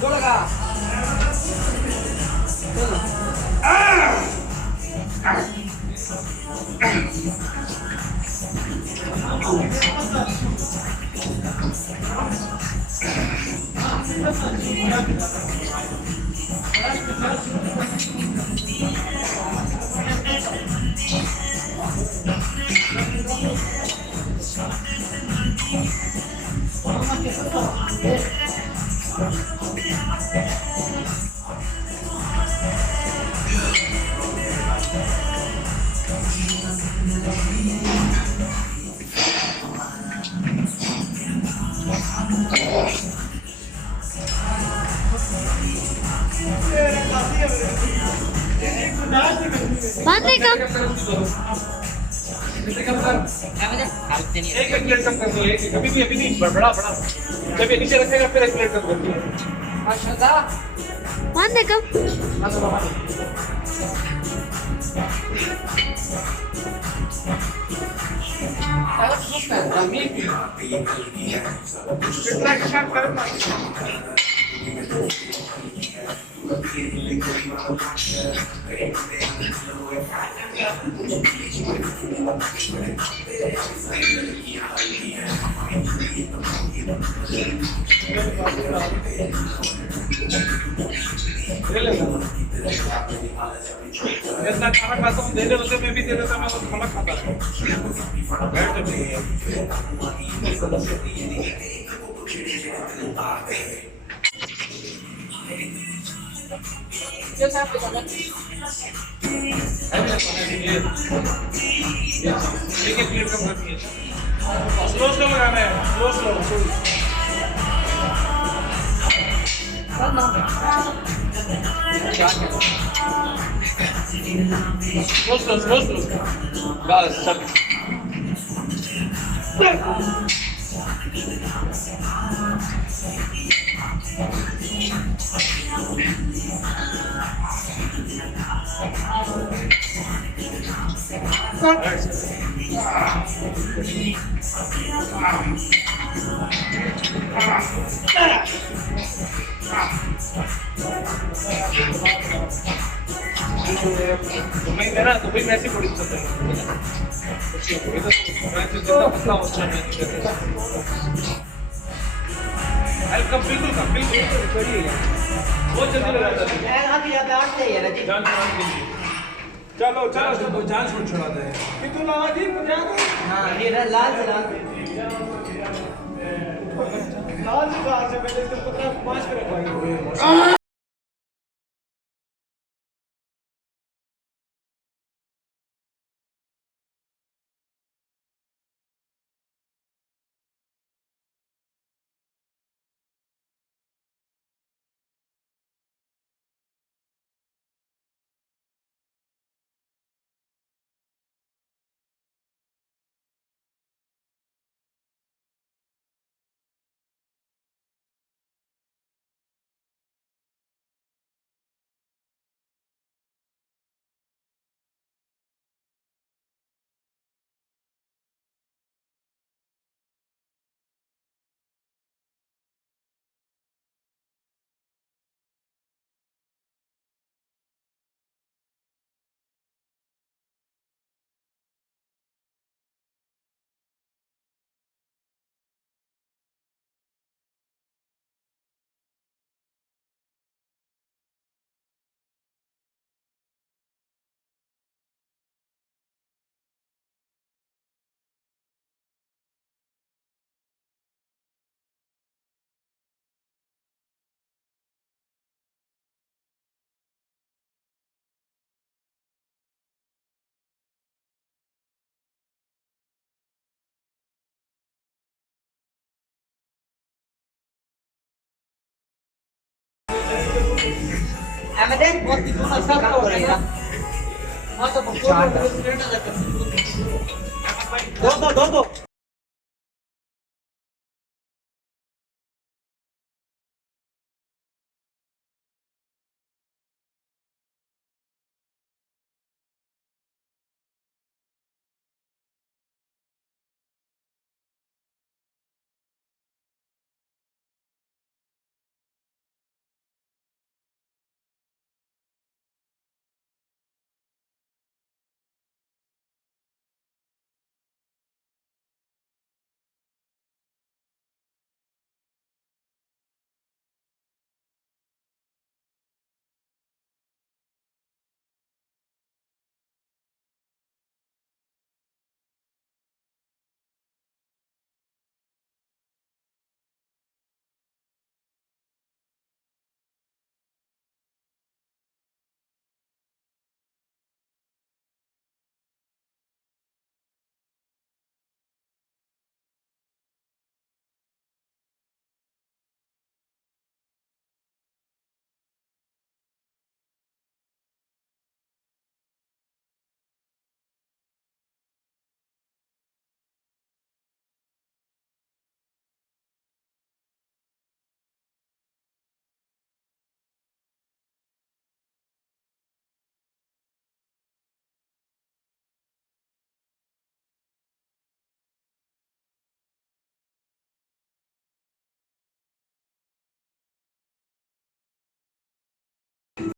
दो लगा बांधने का एक एक प्लेट कम कर दो एक अभी भी अभी नहीं बड़ा बड़ा जब ये नीचे रखेगा फिर एक प्लेट कम कर दो बांधने का कितना अच्छा करना जितना खाना खाता हूँ दे दे उसे मैं भी दे देता मैं वो खाना खाता हूँ बैठ एक एक प्लेट कम करनी है स्लो स्लो लगाना है स्लो स्लो स्लो स्लो बस सब तुम्हें मेरा तुम्हें ऐसी बड़ी पसंद है मैं तो जितना पतला हो उतना मैं नहीं बिल्कुल कम बिल्कुल बहुत जल्दी लगा देता चलो चलो चलो जान छोड़ दे कितने लगा दी 50 हाँ ये लाल लाल से पहले तो 5 पे रखवाएंगे Ahmed, बहुत कितना सब हो रहा है हाँ तो दो